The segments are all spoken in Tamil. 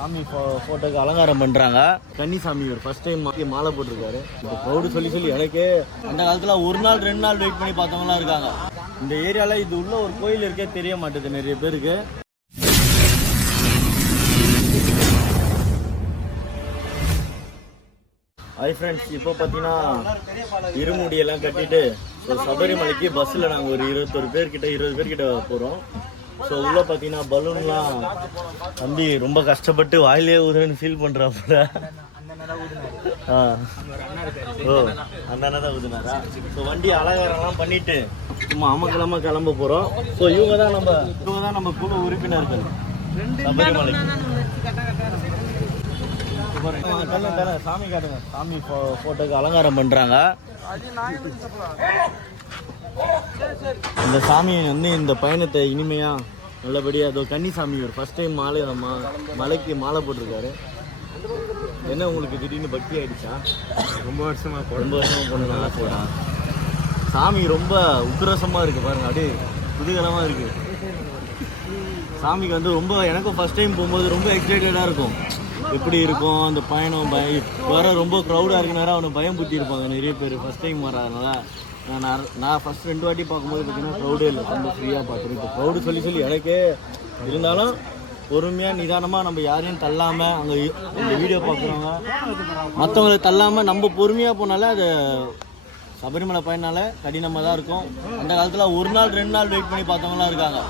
சாமி ஃபோட்டோக்கு அலங்காரம் பண்ணுறாங்க. கன்னிசாமி ஒரு ஃபர்ஸ்ட் டைம் மாலை போட்டிருக்காரு. இப்போ க்ரௌடு சொல்லி எனக்கே அந்த காலத்தில் ஒரு நாள் 2 நாள் வெயிட் பண்ணி பார்த்தவங்களாம் இருக்காங்க. இந்த ஏரியாவில் இது உள்ள ஒரு கோயில் இருக்கே தெரிய மாட்டேது நிறைய பேருக்கு. ஹாய் ஃப்ரெண்ட்ஸ், இப்போ பார்த்தீங்கன்னா இருமுடியெல்லாம் கட்டிட்டு சபரிமலைக்கு பஸ்ஸில் நாங்கள் ஒரு 20 பேர்கிட்ட போகிறோம். ஸோ உள்ளே பார்த்தீங்கன்னா பலூன்லாம் தம்பி ரொம்ப கஷ்டப்பட்டு வாயிலே ஊதுன்னு ஃபீல் பண்ணுறாப்புல. ஓ அந்த அண்ணா தான் ஊதுனாரா? ஸோ வண்டி அலங்காரம்லாம் பண்ணிட்டு சும்மா அமக்கலமாக கிளம்ப போகிறோம். ஸோ இவங்க தான் நம்ம குழு உறுப்பினர்கள் சபரிமலை. சாமி காட்டுங்க. சாமி ஃபோட்டோக்கு அலங்காரம் பண்ணுறாங்க. இந்த சாமி வந்து இந்த பயணத்தை இனிமையா நல்லபடியாக அதோ கன்னிசாமி ஒரு ஃபர்ஸ்ட் டைம் மலைக்கு மாலை போட்டிருக்காரு. என்ன உங்களுக்கு திடீர்னு பக்தி ஆயிடுச்சா? ரொம்ப வருஷமா போடணும் ஆசையா? சாமி ரொம்ப உக்கிரசமாக இருக்குது பாருங்க, அப்படியே குதூகலமாக இருக்குது. சாமிக்கு வந்து ரொம்ப எனக்கும் ஃபர்ஸ்ட் டைம் போகும்போது ரொம்ப எக்ஸைட்டடாக இருக்கும். எப்படி இருக்கும் அந்த பயணம்? வர ரொம்ப க்ரௌடாக இருக்குனாரா அவனை பயம் புத்தி இருப்பாங்க நிறைய பேர் ஃபர்ஸ்ட் டைம் வர்றதுனால. நான் ஃபர்ஸ்ட் 2 வாட்டி பார்க்கும்போது பார்த்தீங்கன்னா க்ரௌடே இல்லை, ரொம்ப ஃப்ரீயாக பார்த்துருக்கேன். இப்போ க்ரௌடு சொல்லி எனக்கே இருந்தாலும் பொறுமையாக நிதானமாக நம்ம யாரையும் தள்ளாமல் அங்கே இந்த வீடியோ பார்க்குறவங்க மற்றவங்களை தள்ளாமல் நம்ம பொறுமையாக போனாலே அது சபரிமலை பயனால கடினமாக தான் இருக்கும். அந்த காலத்தில் ஒரு நாள் 2 நாள் வெயிட் பண்ணி பார்த்தவங்களாம் இருக்காங்க.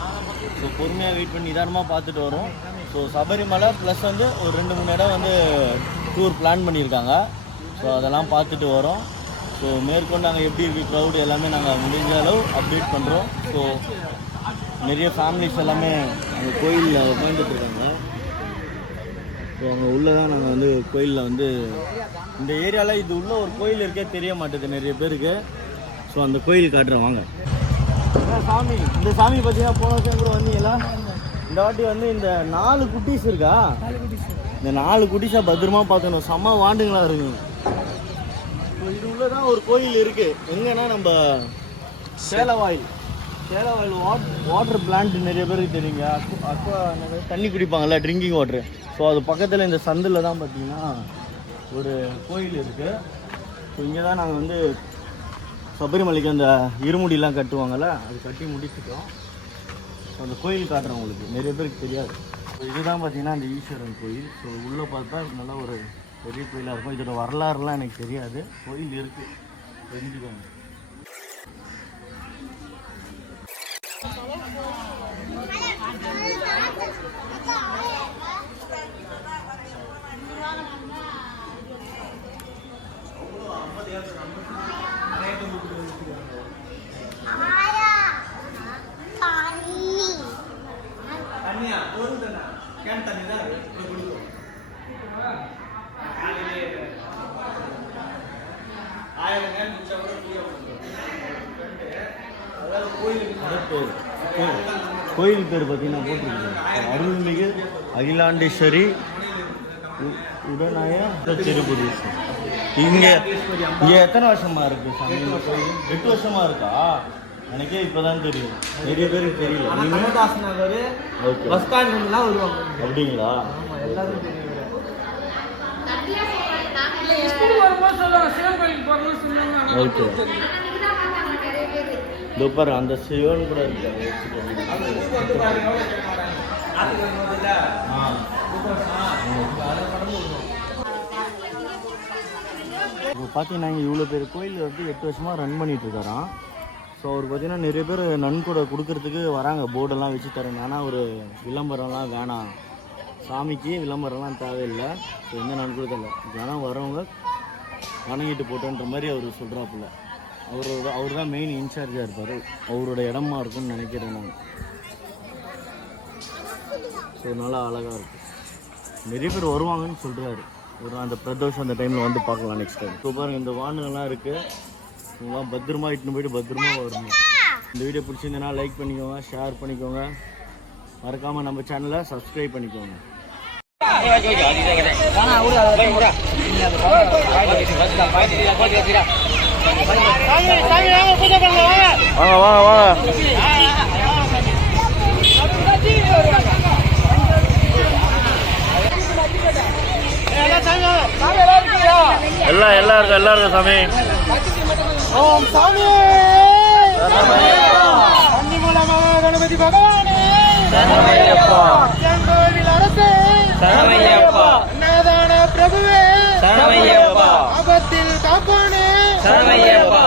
ஸோ பொறுமையாக வெயிட் பண்ணி நிதானமாக பார்த்துட்டு வரோம். ஸோ சபரிமலை ப்ளஸ் வந்து ஒரு 2-3 இடம் வந்து டூர் பிளான் பண்ணியிருக்காங்க. ஸோ அதெல்லாம் பார்த்துட்டு வரோம். ஸோ மேற்கொண்டு நாங்கள் எப்படி இருக்குது க்ரௌடு எல்லாமே நாங்கள் முடிஞ்ச அளவு அப்டேட் பண்ணுறோம். ஸோ நிறைய ஃபேமிலிஸ் எல்லாமே அங்கே கோயிலில் உட்காந்துட்ருக்காங்க. ஸோ அங்கே உள்ளே தான் நாங்கள் வந்து கோயிலில் வந்து இந்த ஏரியாவில் இது உள்ள ஒரு கோயில் இருக்கே தெரிய மாட்டேது நிறைய பேருக்கு. ஸோ அந்த கோயில் காட்டுறேன் வாங்க. சாமி இந்த சாமி பார்த்தீங்கன்னா போன வருஷம் கூட வந்தீங்களா? இந்த வாட்டி வந்து இந்த 4 குட்டீஸ் இருக்கா? இந்த 4 குட்டீஸாக பத்திரமா பார்க்கணும். செம்ம வாண்டுங்களா இருக்குங்க. இது உள்ளதான் ஒரு கோயில் இருக்கு. எங்கன்னா நம்ம சேலவாயில் வாட்டர் பிளான்ட் நிறைய பேருக்கு தெரியுங்க. அக்வா தண்ணி குடிப்பாங்கல்ல, ட்ரிங்கிங் வாட்ரு. ஸோ அது பக்கத்தில் இந்த சந்தில் தான் பார்த்தீங்கன்னா ஒரு கோயில் இருக்குது. ஸோ இங்கே தான் நாங்கள் வந்து சபரிமலைக்கு அந்த இருமுடிலாம் கட்டுவாங்கள்ல, அது கட்டி முடிச்சுட்டோம். ஸோ அந்த கோயில் காட்டுறேன் உங்களுக்கு, நிறைய பேருக்கு தெரியாது. ஸோ இதுதான் பார்த்தீங்கன்னா அந்த ஈஸ்வரன் கோயில். ஸோ உள்ளே பார்த்தா நல்லா ஒரு பெரிய கோயிலாக இருக்கும். இதோட வரலாறுலாம் எனக்கு தெரியாது, கோயில் இருக்குது, தெரிஞ்சுக்கோங்க. கோயில் பேர் பார்த்தீங்கன்னா போட்டிருக்கீங்க அருள்மிகு அகிலாண்டேஸ்வரி உடனாய திருப்புதீஸ்வரர். இங்கே எத்தனை வருஷமா இருக்கு சாமி இந்த கோயில்? 8 வருஷமா இருக்கா? எனக்கே இப்போதான் தெரியும், நிறைய பேருக்கு தெரியல. அப்படிங்களா? ஓகே, பாரு அந்த சிவன் கூட இருக்காரு. இப்போ பார்த்தீங்கன்னா இவ்வளோ பேர் கோயில் வந்து 8 வருஷமாக ரன் பண்ணிட்டு இருக்காராம். ஸோ அவர் பார்த்தீங்கன்னா நிறைய பேர் நன்கொடை கொடுக்கறதுக்கு வராங்க, போர்டெல்லாம் வச்சு தரேன். ஆனால் ஒரு விளம்பரம்லாம் வேணாம், சாமிக்கு விளம்பரம்லாம் தேவையில்லை. ஸோ எந்த நன்கொடை இல்லை, ஆனால் வரவங்க வணங்கிட்டு போட்டோன்ற மாதிரி அவர் சொல்கிறாப்புல. அவர் தான் மெயின் இன்சார்ஜாக இருப்பார், அவரோட இடமா இருக்கும்னு நினைக்கிறேன் நான். ஸோ நல்லா அழகாக இருக்கும், நிறைய பேர் வருவாங்கன்னு சொல்கிறாரு. ஒரு அந்த பிரதோஷம் அந்த டைமில் வந்து பார்க்கலாம் நெக்ஸ்ட் டைம். ஸோ பாருங்கள் இந்த வானுங்கள்லாம் இருக்குது, இவங்களாம் பத்திரமா இட்டுன்னு போயிட்டு பத்திரமா வரணும். இந்த வீடியோ பிடிச்சிருந்தேன்னா லைக் பண்ணிக்கோங்க, ஷேர் பண்ணிக்கோங்க, மறக்காமல் நம்ம சேனலை சப்ஸ்கிரைப் பண்ணிக்கோங்க. வாங்க வாங்க வாங்க. எல்லாருக்கும் சாமி. ஓம் சாமி கன்னிமூலமாக கணபதி பகவானே சரணமையப்பா. கோவில் அரசே சரணமையப்பா. அன்னதான பிரபுவே சரணமையப்பா. ஆபத்தில் காப்பானே சரணமையப்பா.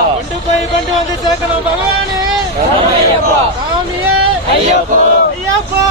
கொண்டு வந்து சேர்க்கணும் பகவானே சரணமையப்பா. சாமியே ஐயப்போ. ஐயப்பா